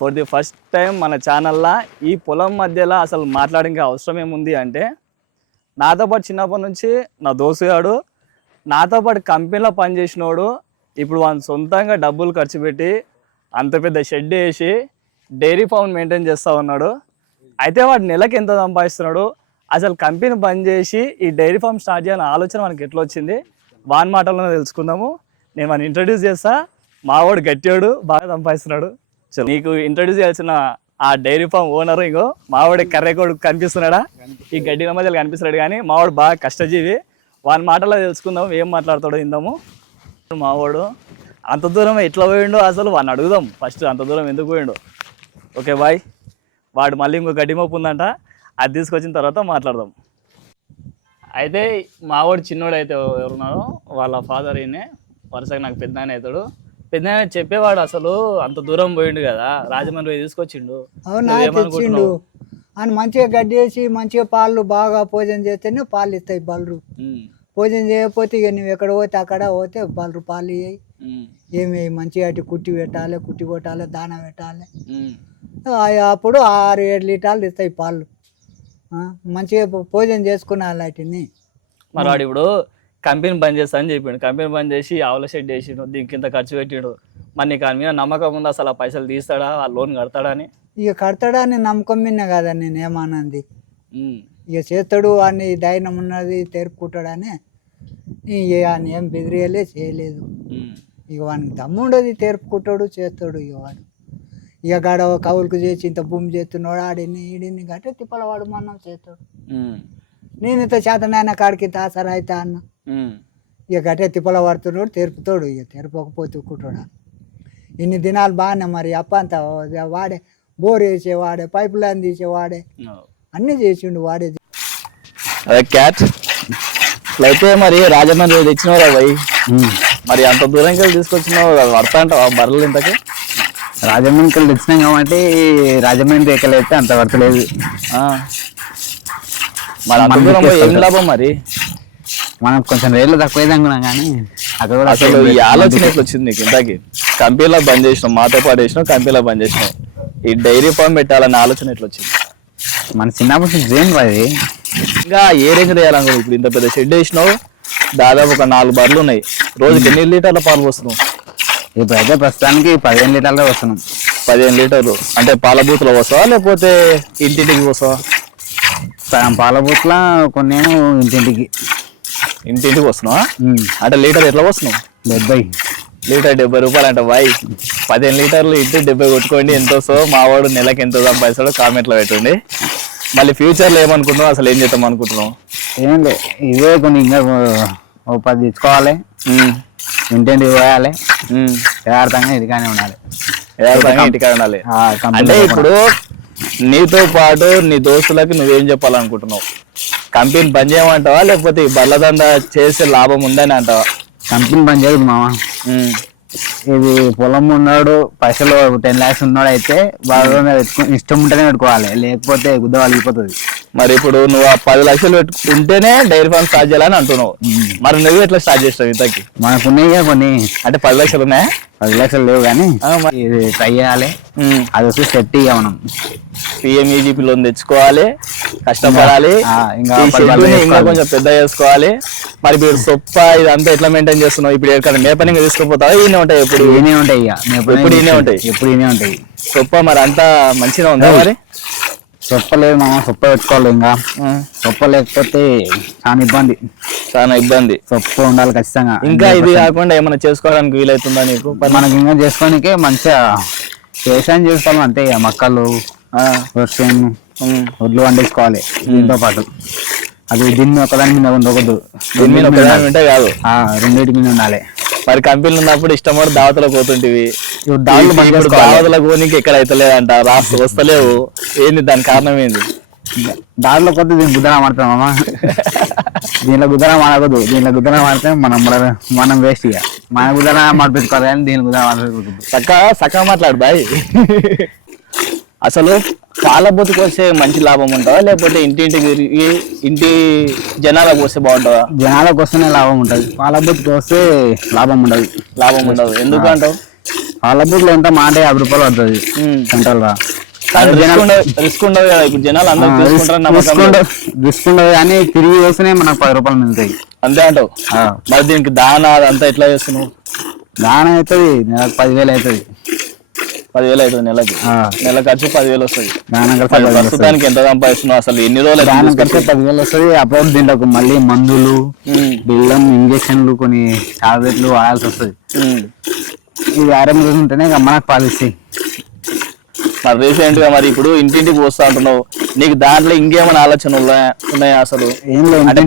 For the first time మన ఛానల్లో ఈ పొలం మధ్యలో అసలు మాట్లాడే అవసరం ఏముంది అంటే, నాతో పాటు చిన్నప్పటి నుంచి నా దోస్తుగాడు, నాతో పాటు కంపెనీలో పనిచేసినోడు, ఇప్పుడు వాడు సొంతంగా డబ్బులు ఖర్చు పెట్టి అంత పెద్ద షెడ్ వేసి డైరీ ఫామ్ మెయింటైన్ చేస్తూ ఉన్నాడు. అయితే వాడు నెలకి ఎంత సంపాదిస్తున్నాడు, అసలు కంపెనీ బంద్ చేసి ఈ డైరీ ఫామ్ స్టార్ట్ చేయాలని ఆలోచన మనకి ఎట్లా వచ్చింది, వాని మాటల్లోనే తెలుసుకుందాము. నేను మనం ఇంట్రడ్యూస్ చేస్తా. మావాడు గట్టివాడు, బాగా సంపాదిస్తున్నాడు. చలో నీకు ఇంట్రడ్యూస్ చేయాల్సిన ఆ డైరీ ఫామ్ ఓనర్ ఇంకో మావాడి కర్రెకోడు కనిపిస్తున్నాడా, ఈ గడ్డిల మధ్యలో కనిపిస్తున్నాడు. కానీ మావాడు బాగా కష్టజీవి, వాని మాటల్లో తెలుసుకుందాం ఏం మాట్లాడతాడో ఇందాము. మావాడు అంత దూరం ఎట్లా పోయిండో అసలు వాడిని అడుగుదాం ఫస్ట్, అంత దూరం ఎందుకు పోయిండో. Okay bye. వాడు మళ్ళీ ఇంకో గడ్డి మోపు ఉందంట, అది తీసుకొచ్చిన తర్వాత మాట్లాడదాం. అయితే మావాడు చిన్నోడు అయితే ఎవరున్నారో వాళ్ళ ఫాదర్ ఈయనే, వరుసగా నాకు పెద్ద ఆయన అవుతాడు. పెద్ద ఆయన చెప్పేవాడు అసలు అంత దూరం పోయిండు కదా, రాజమండ్రి తీసుకొచ్చిండు. తెచ్చిండు అని మంచిగా గడ్డి వేసి మంచిగా పాలు బాగా భోజనం చేస్తేనే పాలు ఇస్తాయి బలరు. భోజనం చేయకపోతే ఇక నువ్వు ఎక్కడ పోతే అక్కడ పోతే బలరు పాలు ఇయ్యాయి. ఏమి మంచిగా అటు కుట్టి పెట్టాలి, కుట్టి కొట్టాలి, దానా పెట్టాలి. అప్పుడు 6-7 లీటర్లు ఇస్తాయి పాలు. మంచిగా భోజనం చేసుకున్నాను వాటిని. మరి వాడు ఇప్పుడు కంపెనీ బంద్ చేస్తా అని చెప్పిండు. కంపెనీ బంద్ చేసి ఆవుల షెడ్ వేసిండు, దీనికి ఇంత ఖర్చు పెట్టిండు. మరి నీకు దాని మీద నమ్మకం ఉంది అసలు ఆ పైసలు తీస్తాడా, ఆ లోన్ కడతాడా అని? ఇక కడతాడా అని నమ్మకం మీద కదా నేను ఏమన్నది. ఇక చేస్తాడు అని ధైర్యం ఉన్నది, తెరుపుకుంటాడని అని ఏం బెదిరియలే చేయలేదు. ఇక వానికి దమ్ము ఉండదు, తెరుపుకుంటాడు, చేస్తాడు. ఇక వాడు ఇక గాడ కవులకు చేసి ఇంత భూమి చేస్తున్నాడు, ఆడిని ఈడిని గట్టే తిప్పల వాడు మనం చేస్తాడు. నేను ఇంత చేతనైనా కాడికి తాసరా అయితే అన్న ఇక గట్టే తిప్పల పడుతున్నాడు, తెరుపుతాడు. ఇక తెరపకపోతే ఉక్కుంటాడు. ఇన్ని దినాలు బాగానే మరి అప్ప అంతా వాడే, బోర్ వేసేవాడే, పైప్ లైన్ తీసేవాడే, అన్నీ చేసిండు వాడే. అదే క్యాట్ అయితే మరి రాజమండ్రి తెచ్చినవరా పోయి, మరి అంత దూరంకి వెళ్ళి తీసుకొచ్చినావు, పడతా అంటావా బర్రెలు ఇంతకి? రాజమండ్రికి తెచ్చినాం కాబట్టి రాజమండ్రి ఎక్కలైతే అంత పడతలేదు. మరి అంత దూరం ఏం లాభం మరి? మనం కొంచెం రేట్లు తక్కువ అనుకున్నాం కానీ అక్కడ కూడా అసలు ఈ ఆలోచన ఎట్లా వచ్చింది నీకు? ఇంతకి కంపెనీలో బంద్ చేసినావు, మాతో పాటు వేసినావు, కంపెనీలో బంద్ చేసినావు, ఈ డైరీ ఫామ్ పెట్టాలన్న ఆలోచన ఎట్లా వచ్చింది? మన చిన్నప్పుడు డ్రీమ్ అది. ఇంకా ఏ రేంజ్ చేయాలనుకో. ఇప్పుడు ఇంత పెద్ద షెడ్ వేసినావు, దాదాపు ఒక 4 బర్రెలు ఉన్నాయి, రోజుకి ఎన్ని లీటర్ల పాలు పోస్తున్నావు? ఇప్పుడైతే ప్రస్తుతానికి 15 లీటర్లే వస్తున్నాం. 15 లీటర్లు అంటే పాల బూత్లో పోసావా లేకపోతే ఇంటింటికి పోసావా? సగం పాల బూత్లో కొన్ని ఇంటింటికి వస్తున్నావా? అంటే లీటర్ ఎట్లా వస్తున్నావు? 70 లీటర్ 70 రూపాయలు అంట బాయ్. 15 లీటర్లు ఇంటి 70 కొట్టుకోండి. ఎంత వస్తుందో మావాడు నెలకి ఎంత సంపాదిస్తాడో కామెంట్లో పెట్టండి. మళ్ళీ ఫ్యూచర్లో ఏమనుకుంటున్నావు, అసలు ఏం చేద్దాం అనుకుంటున్నావు? ఏం లేదు, ఇవే కొన్ని ఇంకా 10 తెచ్చుకోవాలి, ఇంటింటికి పోయాలి, యథార్థంగా ఇంటికానే ఉండాలి. యథార్థంగా ఇంటికానే ఉండాలి అంటే ఇప్పుడు నీతో పాటు నీ దోస్తులకి నువ్వేం చెప్పాలనుకుంటున్నావు? కంపెనీ బంద్ చేయమంటావా లేకపోతే ఈ బర్ల దందా చేసే లాభం ఉందని అంటావా? కంపెనీ బంద్ చేయదు మామ. ఇది పొలం ఉన్నాడు, పైసలు 10 lakhs ఉన్నాడు అయితే బాగా ఇష్టం ఉంటేనే పెట్టుకోవాలి, లేకపోతే గుద్ద వాళ్ళిపోతుంది. మరి ఇప్పుడు నువ్వు ఆ 10 లక్షలు పెట్టుకుంటేనే డైరీ ఫామ్ స్టార్ట్ చేయాలని అంటున్నావు. మరి నువ్వు ఎట్లా స్టార్ట్ చేస్తావు? ఇంతకి మనకున్నాయి కొన్ని, అంటే 10 లక్షలు ఉన్నాయా? 10 లక్షలు లేవు కానీ ఇది ట్రై చేయాలి. అది వచ్చి సెట్ ఇయ్య మనం పిఎంఈజీపీ లోన్ తెచ్చుకోవాలి, కష్టపడాలి, ఇంకా కొంచెం పెద్ద చేసుకోవాలి. మరి ఇప్పుడు సొప్ప ఇదంతా ఎట్లా మెయింటైన్ చేస్తున్నావు? ఇప్పుడు ఎక్కడ మేపనింగ్ తీసుకుపోతావా? ఈయనే ఉంటాయి, ఎప్పుడు ఈయనే ఉంటాయి, ఎప్పుడు ఈయనే ఉంటాయి, ఎప్పుడు ఈయనే ఉంటాయి. సొప్ప మరి అంతా మంచిగా ఉందా? మరి సొప్ప లేదు మామ, సొప్ప పెట్టుకోవాలి. ఇంకా సొప్ప లేకపోతే చాలా ఇబ్బంది. సొప్ప ఉండాలి ఖచ్చితంగా. ఇంకా ఇది కాకుండా ఏమైనా చేసుకోవడానికి వీలవుతుందా నీకు? మనకి ఇంకా చేసుకోవడానికి మంచిగా వ్యవసాయం చేసుకోవాలి అంతే. మొక్కలు, వడ్లు పండించుకోవాలి దీంతో పాటు. అది దీన్ని ఒకదాని మీద ఉండకూడదు, దీని మీద ఒకదాని ఉంటే కాదు, 2 మీద ఉండాలి. మరి కంపెనీలు ఉన్నప్పుడు ఇష్టం పడి దావతలకు పోతుంటివి, దావతలకు పోనీకి ఎక్కడ అయితే లేదంట, రాష్ట్ర వస్తలేవు. ఏంది దాని కారణం ఏంది? దాంట్లో కొద్ది దీన్ని గుద్దరా మాడతామమ్మా. దీనిలో గుద్దరా మాడకూడదు, దీనిలో గుద్దరా మాడితే మనం వేస్ట్. ఇక మన గుద్దరా మాడిపెట్టుకోవాలి కానీ దీని గుద్దరా మాడకూడదు. చక్కగా మాట్లాడు బాయ్. అసలు పాల బొత్తుకు వస్తే మంచి లాభం ఉంటుందా లేకపోతే ఇంటింటికి తిరిగి ఇంటి జనాలకు వస్తే బాగుంటుందా? జనాలకు వస్తేనే లాభం ఉంటుంది, పాల బొత్తుకు వస్తే లాభం ఉండదు. ఎందుకంటావు? పాల బూట్లు ఎంత మాట 50 రూపాయలు పడుతుంది సెంట్రల్ రా. రిస్క్ ఉండదు కదా ఇప్పుడు జనాలు అందరూ తీసుకుంటారని నమ్మకం. రిస్క్ ఉండదు కానీ తిరిగి వస్తేనే మనకు 10 రూపాయలు మిగులుతాయి. అంతే అంటావు. మరి దీనికి దాన అదంతా ఎట్లా చేస్తున్నావు? దానం అవుతుంది నెలకు 10,000 అవుతుంది. 10,000 అవుతుంది నెలకి. నెల ఖర్చు 10,000 వస్తుంది. దానం ప్రస్తుతానికి ఎంత సంపాదిస్తున్నావు అసలు? ఎన్ని రోజులు? దానం ఖర్చు 10,000 వస్తుంది. అప్పుడు దీంట్లో మళ్ళీ మందులు, బెల్లం, ఇంజక్షన్లు, కొన్ని టాబ్లెట్లు వాడాల్సి వస్తుంది. ఇవి 6 రోజులు ఉంటేనే మనకు పాలిస్తాయి. మరి రీసెంట్ గా మరి ఇప్పుడు ఇంటింటికి పోస్తా అంటున్నావు, నీకు దాంట్లో ఇంకేమైనా ఆలోచన ఉన్నాయా అసలు? అంటే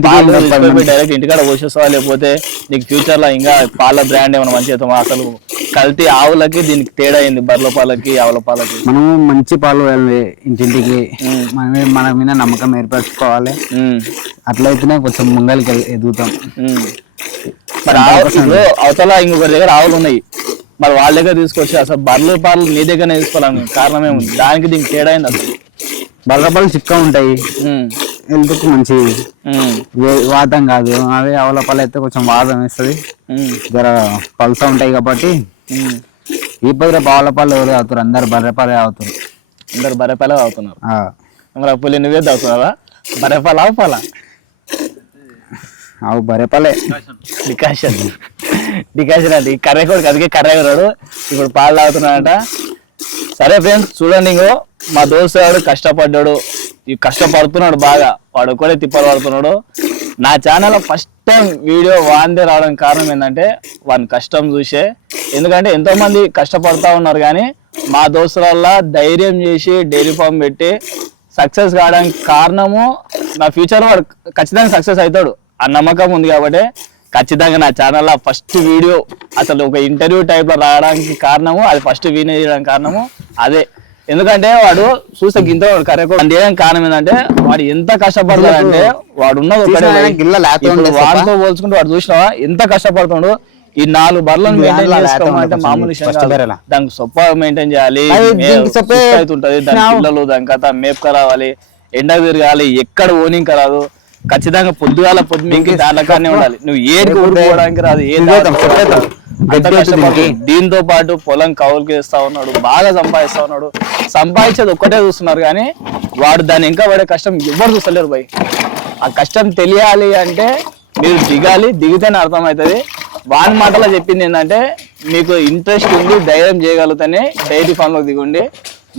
డైరెక్ట్ ఇంటికాడ పోసేస్తావా, లేకపోతే నీకు ఫ్యూచర్ లో ఇంకా పాల బ్రాండ్ ఏమైనా మంచి అవుతామా? అసలు కల్తీ ఆవులకి దీనికి తేడా అయింది, బర్రెల పాలకి ఆవుల పాలకి. మనం మంచి పాలు వెళ్ళాలి ఇంటింటికి, మన మీద నమ్మకం ఏర్పరచుకోవాలి. అట్లయితేనే కొంచెం ముంగలికి ఎదుగుతాం. మరి అవతల ఇంకొకరి దగ్గర ఆవులు ఉన్నాయి, మరి వాళ్ళ దగ్గర తీసుకొచ్చి అసలు బర్రెల పాలు నీ దగ్గరనే తీసుకోవాలని కారణం ఏముంది? దానికి దీనికి తేడా అయింది అసలు. బర్రెల పాలు చిక్కగా ఉంటాయి, హెల్త్కి మంచి, వాతం కాదు. అదే ఆవుల పాలు అయితే కొంచెం వాదం వేస్తుంది, జర పలుసా ఉంటాయి కాబట్టి. ఈ పది ఆవుల పాలు ఎవరు తాగుతారు? అందరు బర్రె పాలే తాగుతారు. అందరు బర్రె పాలే తాగుతున్నారు. మరి అప్పుడు నువ్వే తాగుతున్నావా? బర్రె పాలు ఆవు పాల? ఆవు బర్రె పాలే. డికాషన్ అంటే ఈ కర్రే కూడా అందుకే కర్రే కొన్నాడు, ఇప్పుడు పాలు తాగుతున్నాడట. సరే ఫ్రెండ్స్ చూడండి, ఇంకో మా దోస్తు వాడు కష్టపడ్డాడు, ఈ కష్టపడుతున్నాడు బాగా, వాడు ఒక్కడే తిప్పలు పడుతున్నాడు. నా ఛానల్ ఫస్ట్ టైం వీడియో వాందే రావడానికి కారణం ఏంటంటే వాని కష్టం చూసే. ఎందుకంటే ఎంతో మంది కష్టపడతా ఉన్నారు కానీ మా దోస్తుల ధైర్యం చేసి డైరీ ఫామ్ పెట్టి సక్సెస్ కావడానికి కారణము, నా ఫ్యూచర్ వాడు ఖచ్చితంగా సక్సెస్ అవుతాడు ఆ నమ్మకం ఉంది కాబట్టి ఖచ్చితంగా నా ఛానల్లో ఫస్ట్ వీడియో అసలు ఒక ఇంటర్వ్యూ టైప్లో రావడానికి కారణము అది, ఫస్ట్ వీడియో చేయడానికి కారణము అదే. ఎందుకంటే వాడు చూస్తే గింత వాడు కరెక్ట్ అని చేయడానికి కారణం ఏంటంటే వాడు ఎంత కష్టపడతాడంటే, వాడు ఉన్నది వాడితో పోల్చుకుంటే వాడు చూసినావా ఎంత కష్టపడుతున్నాడు. ఈ 4 బర్రెలను మెయింటైన్ చేసుకోవాలంటే మామూలు విషయం కాదు. దానికి సొప్ప మెయింటైన్ చేయాలి, అవుతుంటది దాని పిల్లలు, దాని కథ మేపుక రావాలి, ఎండకు తిరగాలి, ఎక్కడ ఓనింక రాదు. ఖచ్చితంగా పొద్దుగాల పొద్దుకి దాంట్లోనే ఉండాలి. నువ్వు ఏడికి ఊరుకోవడానికి రాదు, దీంతో పాటు పొలం కౌలుకి వేస్తా ఉన్నాడు, బాగా సంపాదిస్తా ఉన్నాడు. సంపాదించేది ఒక్కటే చూస్తున్నారు కానీ వాడు దాన్ని ఇంకా పడే కష్టం ఎవరు చూస్తలేరు భయ్. ఆ కష్టం తెలియాలి అంటే మీరు దిగాలి, దిగితేనే అర్థమవుతుంది. వాని మాటలో చెప్పింది ఏంటంటే మీకు ఇంట్రెస్ట్ ఉంది, ధైర్యం చేయగలుగుతానే డైరీ ఫామ్ లోకి దిగుండి.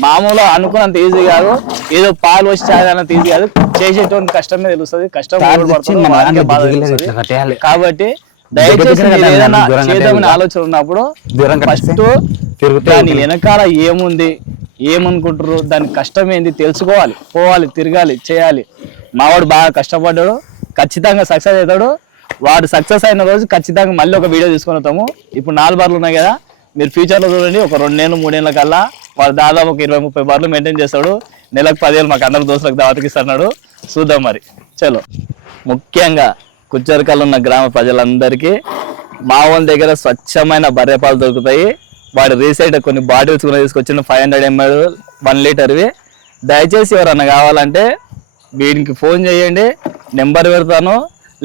మామూలు అనుకున్నంత ఈజీ కాదు, ఏదో పాలు వచ్చి చాయనంత ఈజీ కాదు, చేసేటువంటి కష్టమే తెలుస్తుంది. కష్టం కాబట్టి దయచేసి ఏదైనా చేద్దామని ఆలోచన ఉన్నప్పుడు ఫస్ట్ దాని వెనకాల ఏముంది, ఏమనుకుంటారు, దాని కష్టం ఏంది తెలుసుకోవాలి, పోవాలి, తిరగాలి, చేయాలి. మావాడు బాగా కష్టపడ్డాడు, ఖచ్చితంగా సక్సెస్ అవుతాడు. వాడు సక్సెస్ అయిన రోజు ఖచ్చితంగా మళ్ళీ ఒక వీడియో తీసుకొని వస్తాము. ఇప్పుడు 4 బర్రెలు ఉన్నాయి కదా, మీరు ఫ్యూచర్లో చూడండి, ఒక 2 ఏళ్ళు 3 ఏళ్ళ కల్లా వాడు దాదాపు ఒక 20-30 బర్రెలు మెయింటైన్ చేస్తాడు. నెలకు 10,000 మాకు అందరు దోస్తులకు దావతికి ఇస్తున్నాడు. చూద్దాం మరి. చలో, ముఖ్యంగా కుచ్చరికల్ ఉన్న గ్రామ ప్రజలందరికీ మా వాళ్ళ దగ్గర స్వచ్ఛమైన బర్రె పాలు దొరుకుతాయి. వాడు రీసెంట్ కొన్ని బాటిల్స్ కూడా తీసుకొచ్చిన 500 ml 1 లీటర్వి. దయచేసి ఎవరన్నా కావాలంటే వీడికి ఫోన్ చేయండి, నెంబర్ పెడతాను,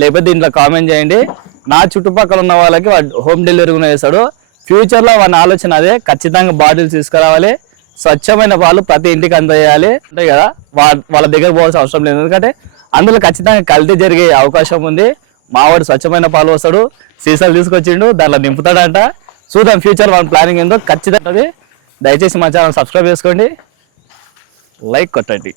లేకపోతే దీంట్లో కామెంట్ చేయండి. నా చుట్టుపక్కల ఉన్న వాళ్ళకి వాడు హోమ్ డెలివరీ కూడా చేస్తాడు. ఫ్యూచర్లో వాడి ఆలోచన అదే, ఖచ్చితంగా బాటిల్స్ తీసుకురావాలి, స్వచ్ఛమైన పాలు ప్రతి ఇంటికి అందజేయాలి. అంతే కదా, వాళ్ళ దగ్గర పోవాల్సిన అవసరం లేదు. ఎందుకంటే అందులో ఖచ్చితంగా కల్తీ జరిగే అవకాశం ఉంది. మావాడు స్వచ్ఛమైన పాలు వస్తాడు, సీసాలు తీసుకొచ్చిండు, దాంట్లో నింపుతాడంట. చూద్దాం ఫ్యూచర్ వాళ్ళ ప్లానింగ్ ఏందో ఖచ్చితంగా. దయచేసి మా ఛానల్ సబ్స్క్రైబ్ చేసుకోండి, లైక్ కొట్టండి.